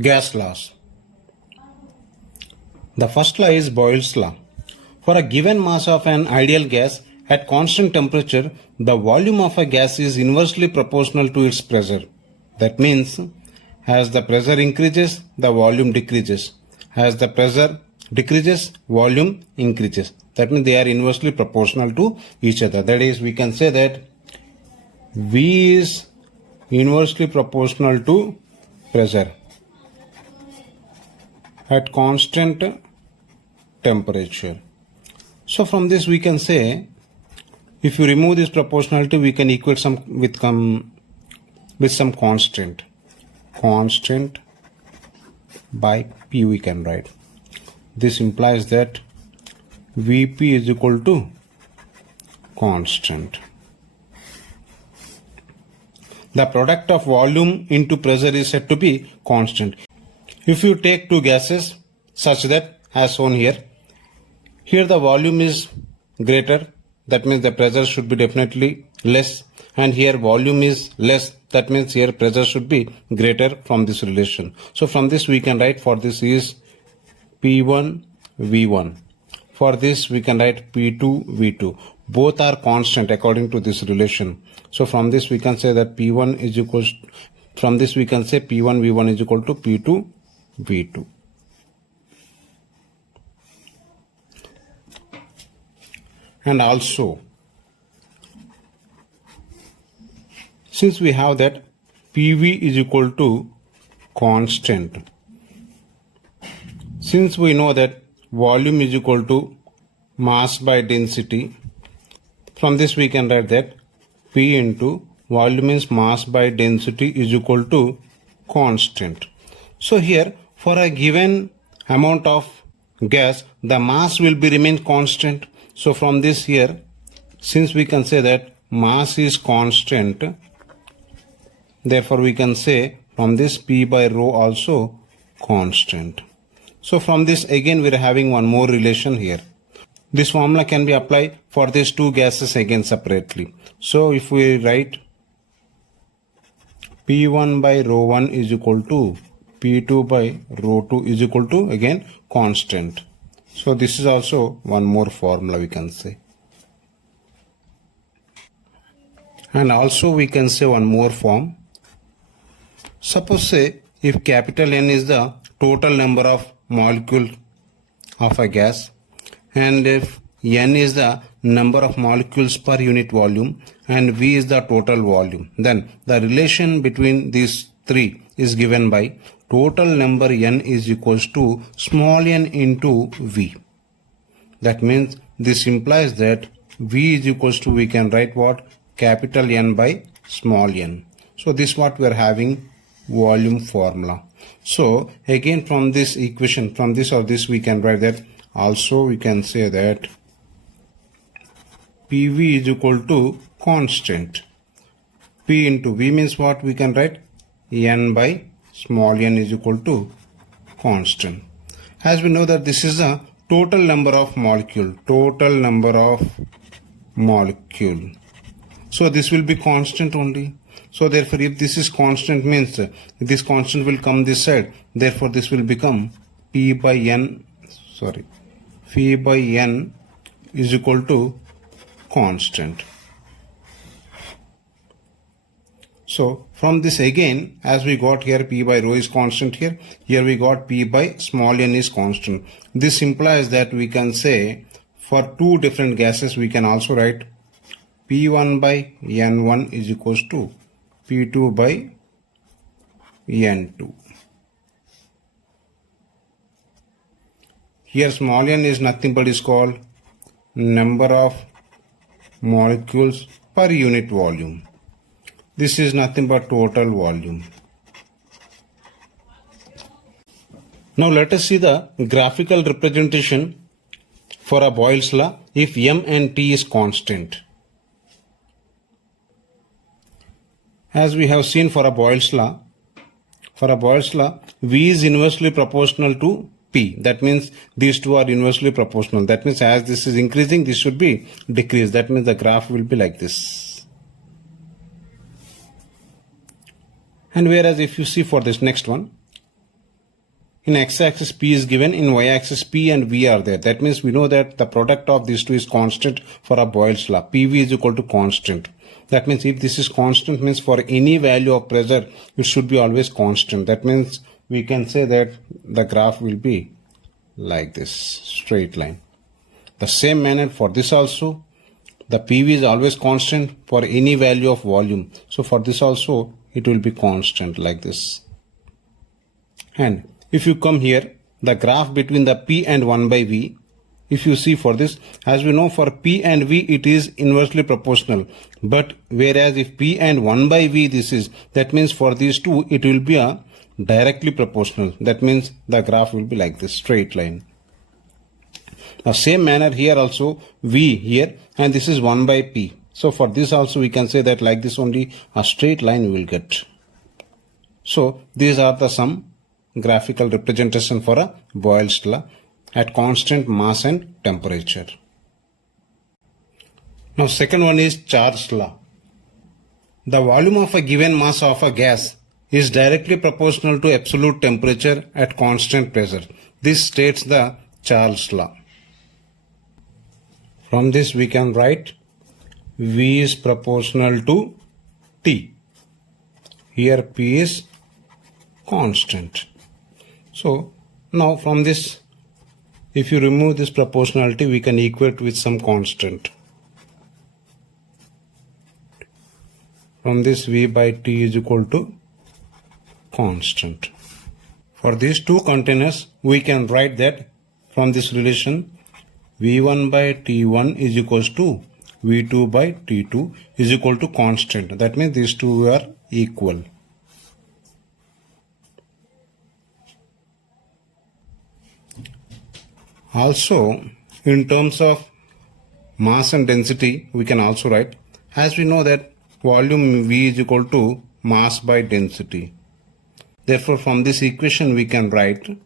gas laws. The first law is Boyle's law. For a given mass of an ideal gas at constant temperature, the volume of a gas is inversely proportional to its pressure. That means, as the pressure increases, the volume decreases. As the pressure decreases, volume increases. That means they are inversely proportional to each other. That is, we can say that V is inversely proportional to pressure at constant temperature. So from this we can say, if you remove this proportionality, we can equate some with some constant by P we can write. This implies that Vp is equal to constant. The product of volume into pressure is said to be constant. If you take two gases such that, as shown here the volume is greater, that means the pressure should be definitely less, and here volume is less, that means here pressure should be greater from this relation. So from this we can write, for this is P1 V1. For this we can write P2 V2. Both are constant according to this relation. So from this we can say that P1 is equal, from this we can say P1 V1 is equal to P2 V2. And also, since we have that PV is equal to constant, since we know that volume is equal to mass by density, from this we can write that P into volume means mass by density is equal to constant. So here, for a given amount of gas, the mass will be remain constant. So from this here, since we can say that mass is constant, therefore we can say from this P by rho also constant. So from this again we are having one more relation here. This formula can be applied for these two gases again separately. So if we write P1 by rho 1 is equal to P2 by rho 2 is equal to again constant. So this is also one more formula we can say. And also we can say one more form. Suppose say if capital N is the total number of molecules of a gas, and if N is the number of molecules per unit volume and V is the total volume, then the relation between these three is given by total number N is equals to small n into V. That means this implies that V is equals to, we can write what, capital N by small n. So this what we are having volume formula. So again from this equation, from this or this we can write that, also we can say that PV is equal to constant. P into V means what, we can write N by small n is equal to constant. As we know that this is the total number of molecule, so this will be constant only. So therefore if this is constant means this constant will come this side, therefore this will become V by N is equal to constant. So from this again, as we got here P by rho is constant here we got P by small n is constant. This implies that we can say for two different gases we can also write P1 by N1 is equals to P2 by N2. Here small n is nothing but is called number of molecules per unit volume. This is nothing but total volume. Now let us see the graphical representation for a Boyle's law if M and T is constant. As we have seen for a Boyle's law, V is inversely proportional to P. That means these two are inversely proportional. That means as this is increasing, this should be decreased. That means the graph will be like this. And whereas if you see for this next one, In x-axis P is given, in y-axis P and V are there. That means we know that the product of these two is constant for a Boyle's law. PV is equal to constant. That means if this is constant, means for any value of pressure, it should be always constant. That means we can say that the graph will be like this, straight line. The same manner for this also, the PV is always constant for any value of volume. So for this also, it will be constant like this. And if you come here, the graph between the P and 1 by V, if you see for this, as we know for P and V it is inversely proportional. But whereas if P and 1 by V this is, that means for these two it will be a directly proportional. That means the graph will be like this, straight line. The same manner here also V here, and this is 1 by P. So for this also we can say that like this only a straight line we will get. So these are the some graphical representation for a Boyle's law at constant mass and temperature. Now second one is Charles law. The volume of a given mass of a gas is directly proportional to absolute temperature at constant pressure. This states the Charles law. From this we can write V is proportional to T. Here P is constant. So now from this, if you remove this proportionality, we can equate with some constant. From this V by T is equal to constant. For these two containers, we can write that from this relation V1 by T1 is equals to V2 by T2 is equal to constant. That means these two are equal. Also, in terms of mass and density, we can also write, as we know that volume V is equal to mass by density. Therefore, from this equation we can write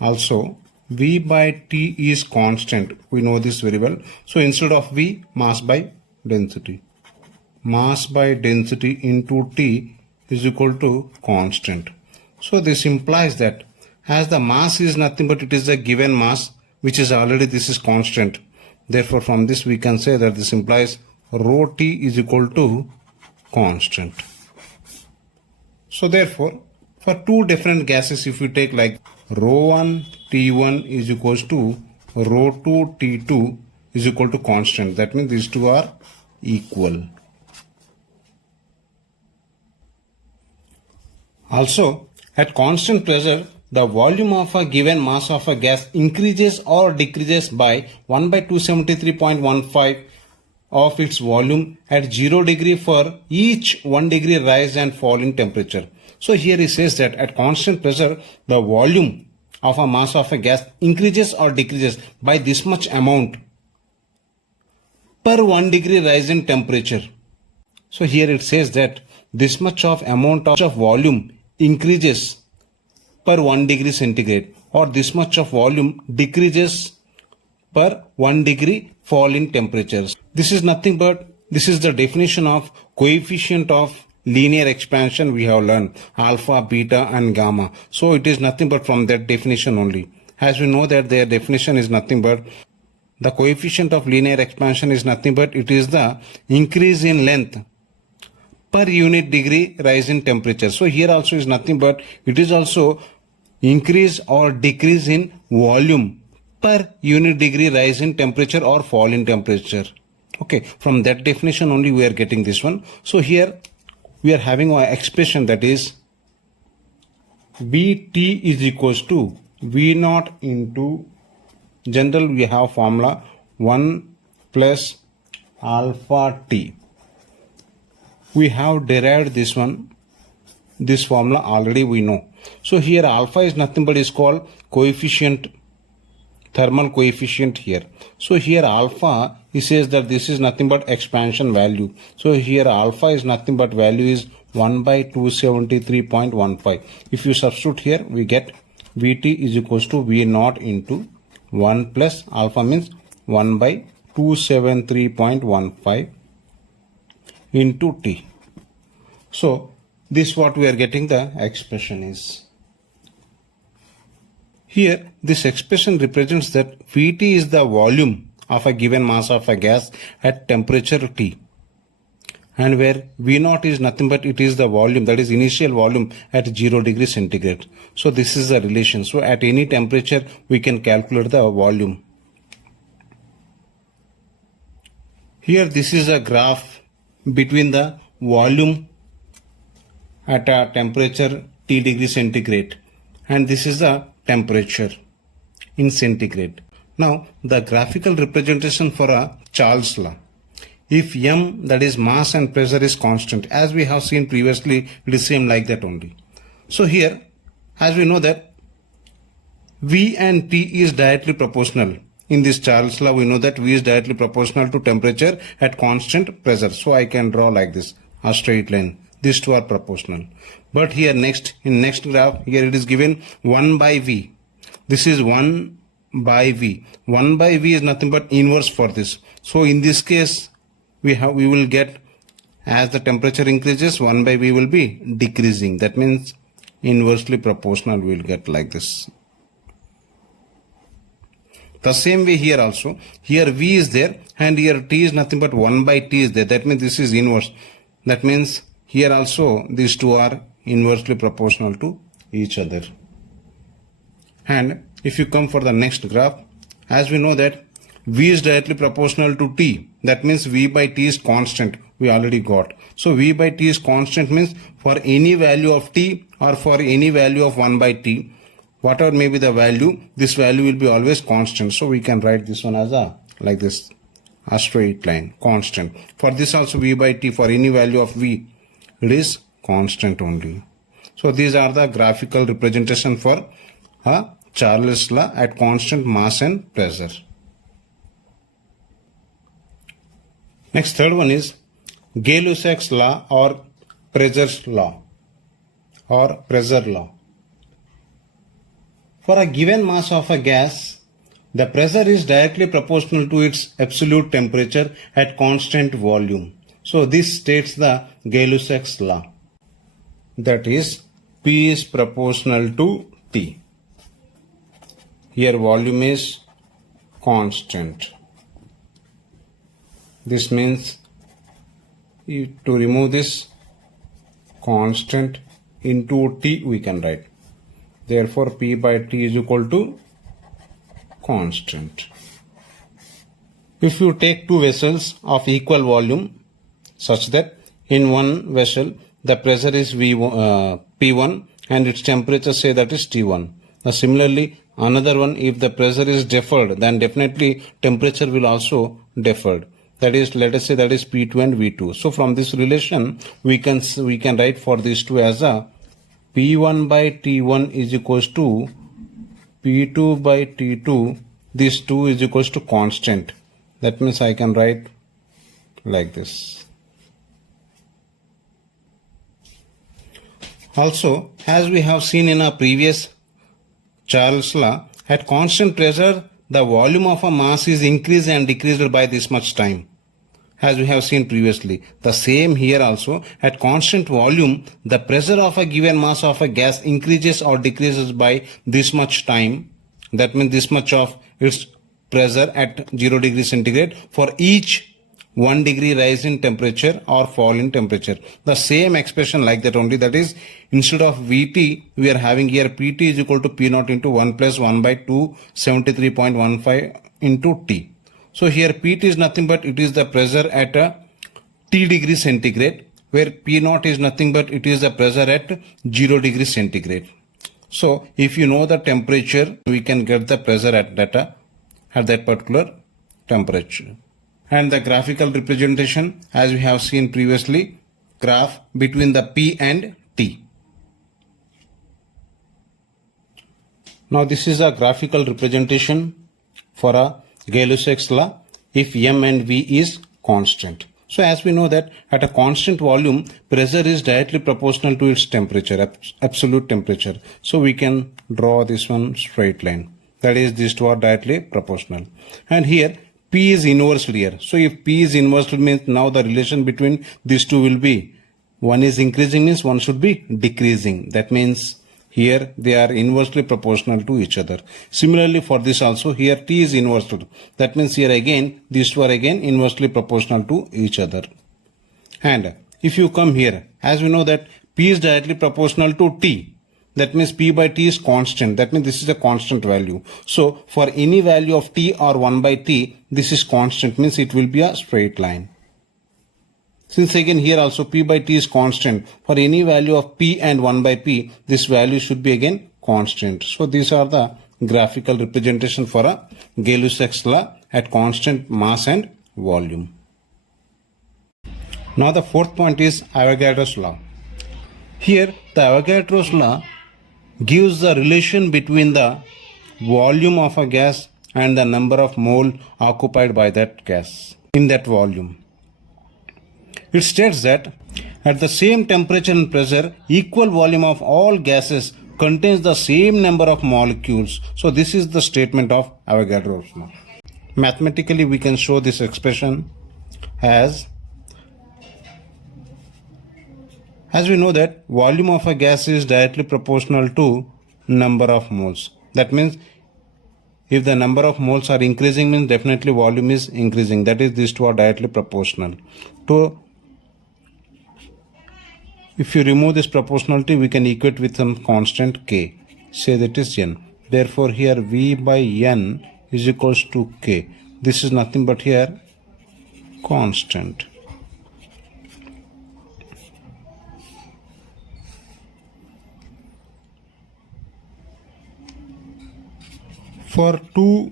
also V by T is constant. We know this very well. So instead of V, mass by density. Mass by density into T is equal to constant. So this implies that as the mass is nothing but it is a given mass, which is already this is constant. Therefore from this we can say that this implies rho T is equal to constant. So therefore for two different gases, if you take like rho 1 T1 is equals to rho 2 T2 is equal to constant. That means these two are equal. Also, at constant pressure, the volume of a given mass of a gas increases or decreases by 1 by 273.15 of its volume at 0 degree for each 1 degree rise and fall in temperature. So here he says that at constant pressure, the volume of a mass of a gas increases or decreases by this much amount per 1 degree rise in temperature. So here it says that this much of amount of volume increases per 1 degree centigrade, or this much of volume decreases per 1 degree fall in temperatures. This is nothing but, this is the definition of coefficient of linear expansion we have learned, alpha, beta and gamma. So it is nothing but from that definition only. As we know that their definition is nothing but, the coefficient of linear expansion is nothing but it is the increase in length per unit degree rise in temperature. So here also is nothing but it is also increase or decrease in volume per unit degree rise in temperature or fall in temperature. Okay, from that definition only we are getting this one. So here we are having an expression that is Vt is equals to V naught into, general we have formula 1 plus alpha T. We have derived this one, this formula already we know. So here alpha is nothing but is called coefficient, thermal coefficient here. So here alpha, he says that this is nothing but expansion value. So here alpha is nothing but value is 1 by 273.15. If you substitute here, we get Vt is equals to V naught into 1 plus alpha means 1 by 273.15 into T. So this what we are getting the expression is. Here, this expression represents that Vt is the volume of a given mass of a gas at temperature T. And where V0 is nothing but it is the volume, that is initial volume at 0 degree centigrade. So this is the relation. So at any temperature, we can calculate the volume. Here, this is a graph between the volume at a temperature T degree centigrade, and this is the temperature in centigrade. Now, the graphical representation for a Charles law. If m, that is mass and pressure, is constant, as we have seen previously, it is same like that only. So here, as we know that V and T is directly proportional. In this Charles law, we know that V is directly proportional to temperature at constant pressure. So I can draw like this, a straight line. These two are proportional. But here in next graph, here it is given 1 by V. This is 1 by V. 1 by V is nothing but inverse for this. So in this case, we will get, as the temperature increases, 1 by V will be decreasing. That means inversely proportional we will get like this. The same way here also. Here V is there and here T is nothing but 1 by T is there. That means this is inverse. That means here also these two are inversely proportional to each other. And if you come for the next graph, as we know that V is directly proportional to T. That means V by T is constant. We already got. So V by T is constant means for any value of T or for any value of 1 by T, whatever may be the value, this value will be always constant. So we can write this one as like this, a straight line, constant. For this also V by T, for any value of V, it is constant only. So these are the graphical representation for a Charles law at constant mass and pressure. Next, third one is Gay-Lussac's law or pressure's law or pressure law. For a given mass of a gas, the pressure is directly proportional to its absolute temperature at constant volume. So this states the Gay-Lussac's law. That is, P is proportional to T. Here volume is constant. This means to remove this constant into T we can write. Therefore P by T is equal to constant. If you take two vessels of equal volume such that in one vessel the pressure is P1 and its temperature say that is T1. Now similarly another one, if the pressure is deferred, then definitely temperature will also deferred. That is, let us say that is P2 and V2. So from this relation, we can write for these two as a P1 by T1 is equals to P2 by T2. This 2 is equals to constant. That means I can write like this. Also, as we have seen in our previous Charles law, at constant pressure, the volume of a mass is increased and decreased by this much time, as we have seen previously. The same here also, at constant volume, the pressure of a given mass of a gas increases or decreases by this much time. That means this much of its pressure at 0 degree centigrade for each 1 degree rise in temperature or fall in temperature. The same expression like that only, that is, instead of Vt, we are having here Pt is equal to P0 into 1 plus 1 by 273.15 into T. So here Pt is nothing but it is the pressure at a T degree centigrade, where P0 is nothing but it is the pressure at 0 degree centigrade. So if you know the temperature, we can get the pressure at that particular temperature. And the graphical representation, as we have seen previously, graph between the P and T. Now this is a graphical representation for a Gay-Lussac's law if M and V is constant. So as we know that at a constant volume, pressure is directly proportional to its temperature, absolute temperature. So we can draw this one straight line. That is, these two are directly proportional. And here P is inversely here. So if P is inversely means now the relation between these two will be, one is increasing means one should be decreasing. That means here they are inversely proportional to each other. Similarly for this also, here T is inverse to, that means here again these two are again inversely proportional to each other. And if you come here, as we know that P is directly proportional to T, that means P by T is constant, that means this is a constant value. So for any value of T or 1 by T, this is constant, means it will be a straight line. Since again here also P by T is constant, for any value of P and 1 by P, this value should be again constant. So these are the graphical representation for a Gay-Lussac's law at constant mass and volume. Now the fourth point is Avogadro's law. Here the Avogadro's law gives the relation between the volume of a gas and the number of mole occupied by that gas in that volume. It states that at the same temperature and pressure, equal volume of all gases contains the same number of molecules. So this is the statement of Avogadro's law. Mathematically we can show this expression as we know that volume of a gas is directly proportional to number of moles. That means if the number of moles are increasing, means definitely volume is increasing. That is, these two are directly proportional. So if you remove this proportionality, we can equate with some constant K. Say that is N. Therefore here V by N is equals to K. This is nothing but here constant. For two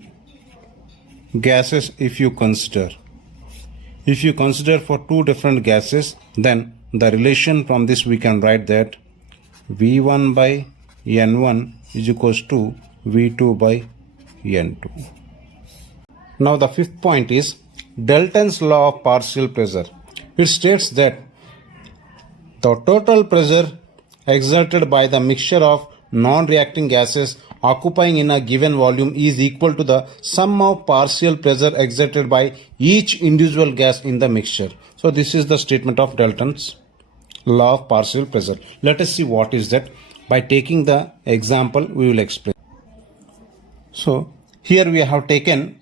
gases, if you consider for two different gases, then the relation from this we can write that V1 by N1 is equals to V2 by N2. Now the fifth point is Dalton's law of partial pressure. It states that the total pressure exerted by the mixture of non-reacting gases occupying in a given volume is equal to the sum of partial pressure exerted by each individual gas in the mixture. So this is the statement of Dalton's law of partial pressure. Let us see what is that. By taking the example, we will explain. So here we have taken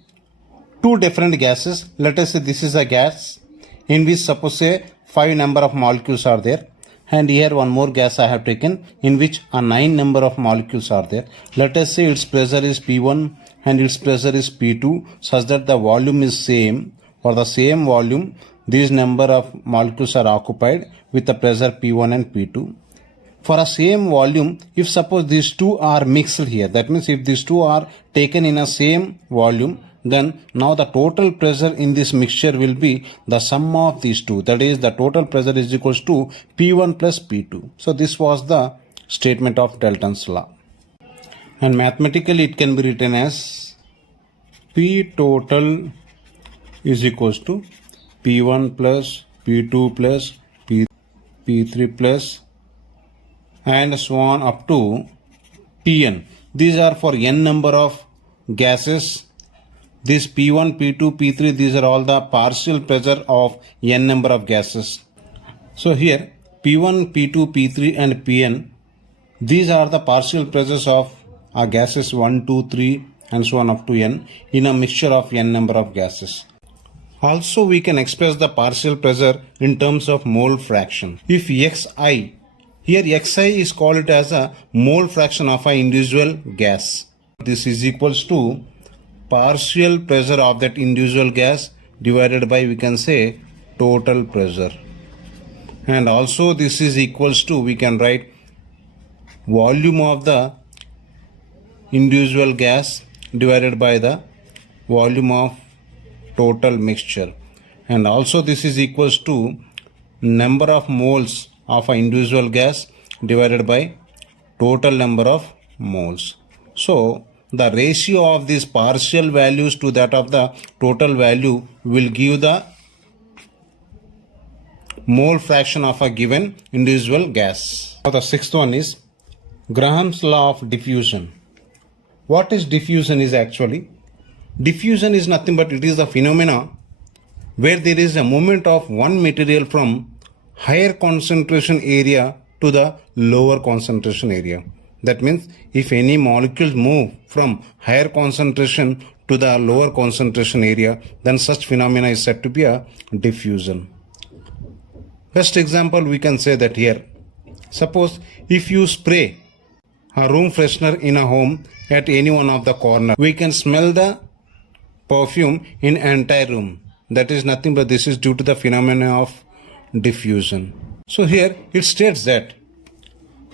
two different gases. Let us say this is a gas in which suppose say 5 number of molecules are there. And here one more gas I have taken in which a 9 number of molecules are there. Let us say its pressure is P1 and its pressure is P2 such that the volume is same. For the same volume, these number of molecules are occupied with the pressure P1 and P2. For a same volume, if suppose these two are mixed here, that means if these two are taken in a same volume, then now the total pressure in this mixture will be the sum of these two. That is, the total pressure is equals to P1 plus P2. So this was the statement of Dalton's law. And mathematically it can be written as P total is equals to P1 plus P2 plus P3 plus and so on up to Pn. These are for n number of gases. This P1, P2, P3, these are all the partial pressure of n number of gases. So here P1, P2, P3 and Pn, these are the partial pressures of gases 1, 2, 3 and so on up to n in a mixture of n number of gases. Also we can express the partial pressure in terms of mole fraction. If Xi, here Xi is called as a mole fraction of an individual gas. This is equals to partial pressure of that individual gas divided by, we can say, total pressure. And also this is equals to, we can write volume of the individual gas divided by the volume of total mixture. And also this is equals to number of moles of an individual gas divided by total number of moles. So the ratio of these partial values to that of the total value will give the mole fraction of a given individual gas. Now the sixth one is Graham's law of diffusion. What is diffusion is actually? Diffusion is nothing but it is a phenomena where there is a movement of one material from higher concentration area to the lower concentration area. That means if any molecules move from higher concentration to the lower concentration area, then such phenomena is said to be a diffusion. Best example we can say that here. Suppose if you spray a room freshener in a home at any one of the corner, we can smell the perfume in entire room. That is nothing but this is due to the phenomena of diffusion. So here it states that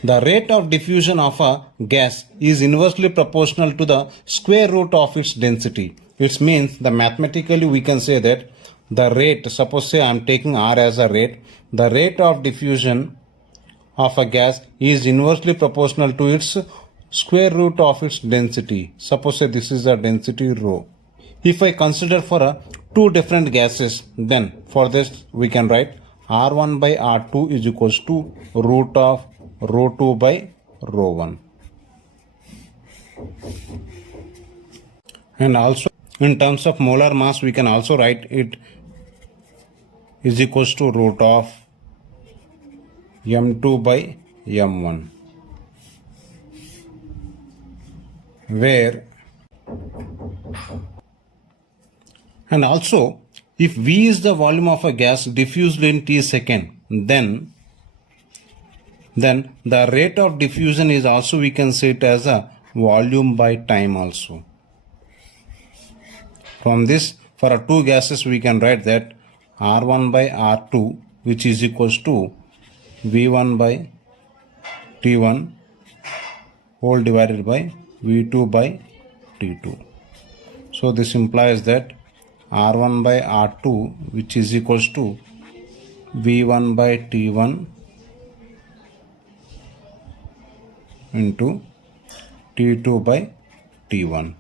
the rate of diffusion of a gas is inversely proportional to the square root of its density. It means that mathematically we can say that the rate, suppose say I am taking R as a rate, the rate of diffusion of a gas is inversely proportional to its square root of its density. Suppose say this is the density rho. If I consider for two different gases, then for this we can write R1 by R2 is equals to root of rho 2 by rho 1. And also in terms of molar mass we can also write it is equals to root of m2 by m1, where and also if V is the volume of a gas diffused in t second, then the rate of diffusion is also we can say it as a volume by time also. From this, for two gases we can write that R1 by R2 which is equals to V1 by T1 whole divided by V2 by T2. So this implies that R1 by R2 which is equals to V1 by T1 into T2 by T1.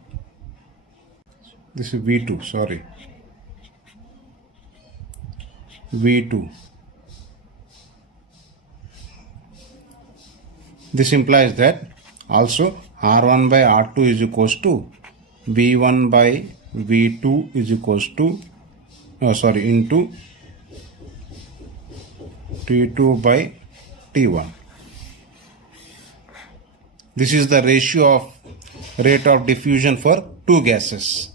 This is V2, sorry. V2. This implies that also R1 by R2 is equals to V1 by V2 is equals to into T2 by T1. This is the ratio of rate of diffusion for two gases.